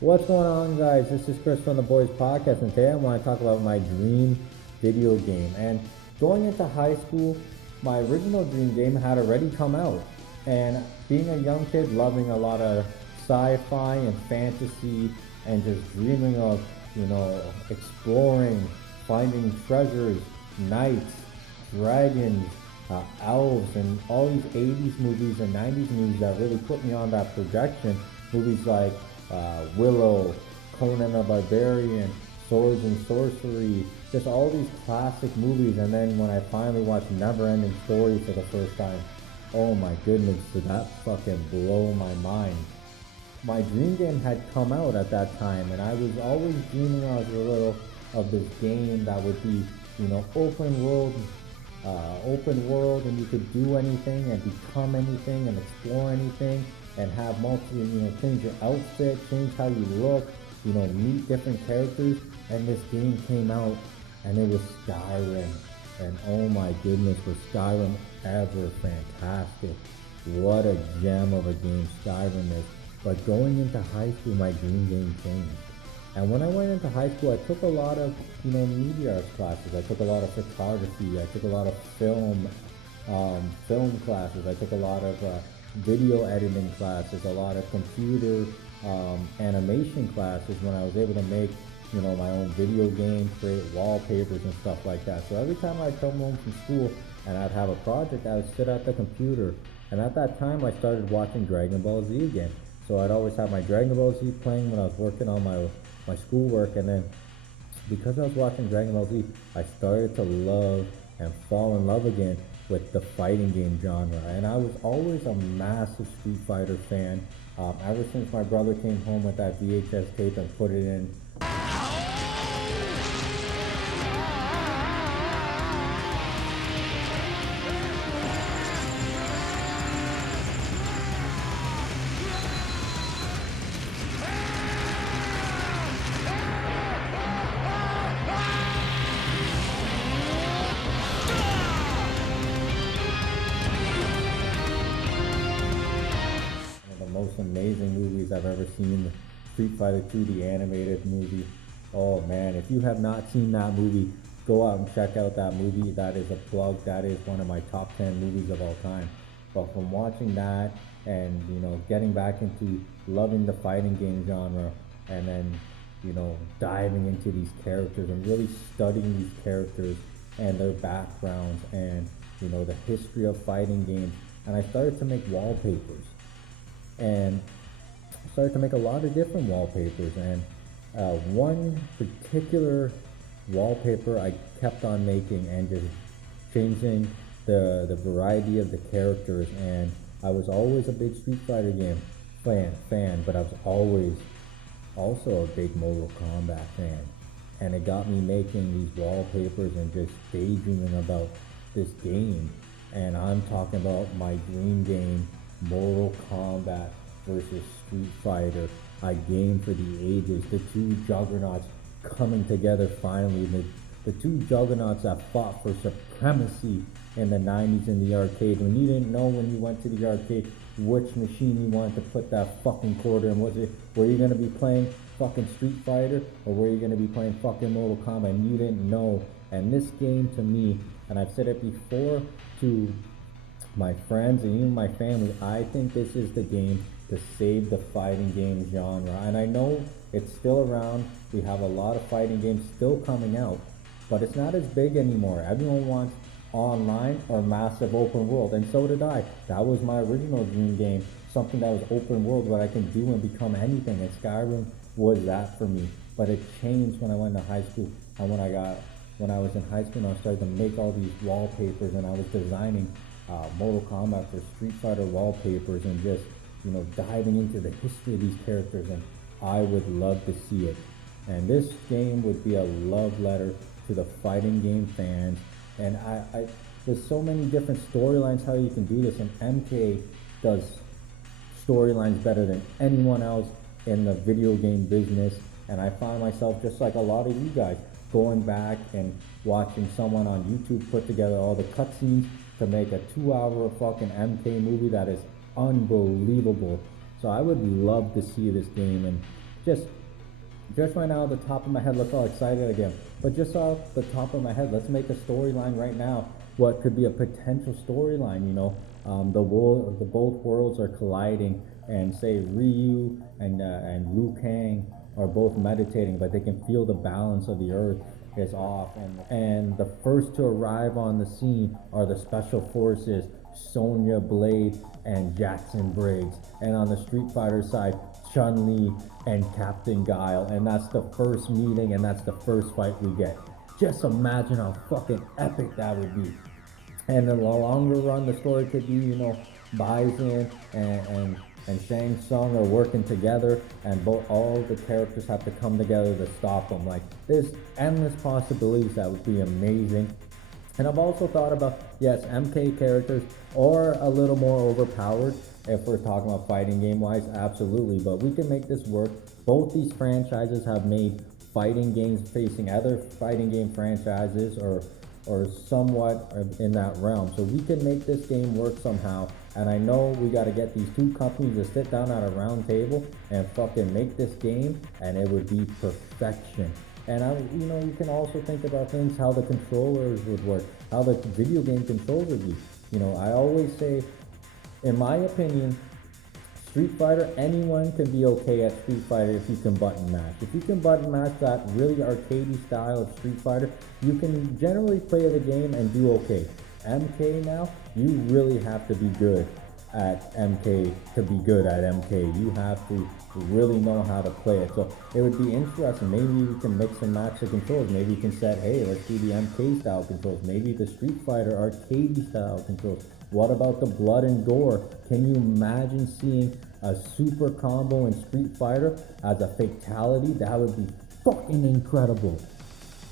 What's going on, guys? This is Chris from the Boys Podcast, and today I want to talk about my dream video game. And going into high school, my original dream game had already come out. And being a young kid, loving a lot of sci-fi and fantasy, and just dreaming of, exploring, finding treasures, knights, dragons, elves, and all these 80s movies and 90s movies that really put me on that projection. Movies like Willow, Conan the Barbarian, Swords and Sorcery, just all these classic movies. And then when I finally watched Neverending Story for the first time, oh my goodness, did that fucking blow my mind. My dream game had come out at that time, and I was always dreaming when I was a little of this game that would be, open world, and you could do anything and become anything and explore anything and have change your outfit, change how you look, meet different characters. And this game came out, and it was Skyrim. And oh my goodness, was Skyrim ever fantastic. What a gem of a game Skyrim is. But going into high school, my dream game changed. And when I went into high school, I took a lot of, media arts classes. I took a lot of photography. I took a lot of film classes. I took a lot of video editing classes, a lot of computer animation classes when I was able to make, my own video games, create wallpapers and stuff like that. So every time I'd come home from school and I'd have a project, I would sit at the computer. And at that time, I started watching Dragon Ball Z again. So I'd always have my Dragon Ball Z playing when I was working on my schoolwork. And then because I was watching Dragon Ball Z, I started to love and fall in love again with the fighting game genre. And I was always a massive Street Fighter fan. Ever since my brother came home with that VHS tape and put it in. Most amazing movies I've ever seen. Street Fighter 2, the animated movie. Oh man, if you have not seen that movie, go out and check out that movie. That is a plug. That is one of my top 10 movies of all time. But from watching that and, getting back into loving the fighting game genre, and then, diving into these characters and really studying these characters and their backgrounds and, the history of fighting games. And I started to make wallpapers and started to make a lot of different wallpapers. And one particular wallpaper I kept on making and just changing the variety of the characters. And I was always a big Street Fighter game fan, but I was always also a big Mortal Kombat fan. And it got me making these wallpapers and just daydreaming about this game. And I'm talking about my dream game, Mortal Kombat versus Street Fighter, a game for the ages, the two juggernauts coming together finally, the two juggernauts that fought for supremacy in the 90s in the arcade, when you didn't know when you went to the arcade which machine you wanted to put that fucking quarter in. Were you going to be playing fucking Street Fighter, or were you going to be playing fucking Mortal Kombat, and you didn't know? And this game, to me, and I've said it before to my friends and even my family, I think this is the game to save the fighting game genre. And I know it's still around. We have a lot of fighting games still coming out, but it's not as big anymore. Everyone wants online or massive open world, and so did I. That was my original dream game, something that was open world where I can do and become anything, and Skyrim was that for me. But it changed when I went to high school, and when I was in high school and I started to make all these wallpapers, and I was designing Mortal Kombat for Street Fighter wallpapers, and just diving into the history of these characters. And I would love to see it. And this game would be a love letter to the fighting game fans. And there's so many different storylines how you can do this, and MK does storylines better than anyone else in the video game business. And I find myself, just like a lot of you guys, going back and watching someone on YouTube put together all the cutscenes to make a 2-hour fucking MK movie that is unbelievable. So I would love to see this game, and just just right now, at the top of my head, look how excited I get. But just off the top of my head, let's make a storyline right now. What could be a potential storyline? The both worlds are colliding, and say Ryu and Liu Kang are both meditating, but they can feel the balance of the earth is off, and the first to arrive on the scene are the special forces, Sonya Blade and Jackson Briggs, and on the Street Fighter side, Chun-Li and Captain Guile, and that's the first meeting, and that's the first fight we get. Just imagine how fucking epic that would be. And in the longer run, the story could be, Bison and Shang Tsung are working together, and all the characters have to come together to stop them. Like, there's endless possibilities that would be amazing. And I've also thought about, yes, MK characters are a little more overpowered if we're talking about fighting game wise, absolutely. But we can make this work. Both these franchises have made fighting games facing other fighting game franchises or somewhat in that realm. So we can make this game work somehow. And I know we got to get these two companies to sit down at a round table and fucking make this game, and it would be perfection. And you can also think about things, how the controllers would work, how the video game controls would be. I always say, in my opinion, Street Fighter, anyone can be okay at Street Fighter if you can button mash. If you can button mash that really arcadey style of Street Fighter, you can generally play the game and do okay. MK now, you really have to be good at MK to be good at MK. You have to really know how to play it. So it would be interesting. Maybe we can mix and match the controls. Maybe you can set, hey, let's do the MK style controls. Maybe the Street Fighter arcade style controls. What about the blood and gore? Can you imagine seeing a super combo in Street Fighter as a fatality? That would be fucking incredible.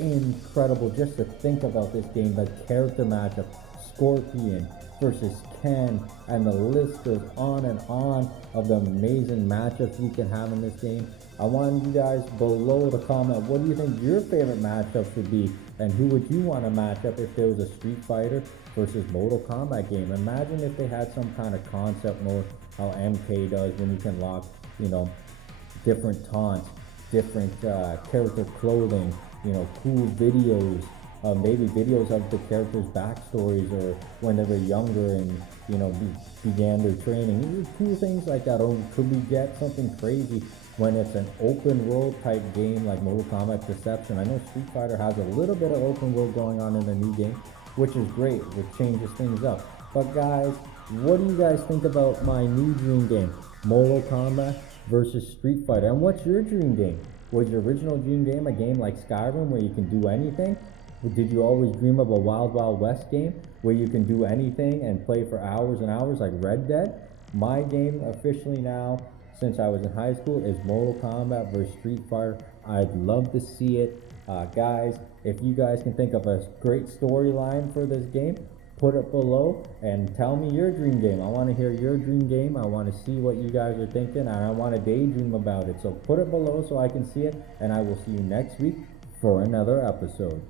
Incredible just to think about this game. The character matchup, Scorpion versus Ken, and the list goes on and on of the amazing matchups you can have in this game. I want you guys below to comment, what do you think your favorite matchups would be, and who would you want to match up if there was a Street Fighter versus Mortal Kombat game? Imagine if they had some kind of concept mode, how MK does, when you can lock, different taunts, different character clothing, cool videos, maybe videos of the characters' backstories or when they were younger and began their training. Cool things like that. Or could we get something crazy when it's an open world type game like Mortal Kombat Deception? I know Street Fighter has a little bit of open world going on in the new game, which is great, which changes things up. But guys, what do you guys think about my new dream game, Mortal Kombat versus Street Fighter? And what's your dream game? Was your original dream game a game like Skyrim where you can do anything? Or did you always dream of a Wild Wild West game where you can do anything and play for hours and hours like Red Dead? My game officially now, since I was in high school, is Mortal Kombat vs Street Fighter. I'd love to see it. Guys, if you guys can think of a great storyline for this game, put it below and tell me your dream game. I want to hear your dream game. I want to see what you guys are thinking, and I want to daydream about it. So put it below so I can see it, and I will see you next week for another episode.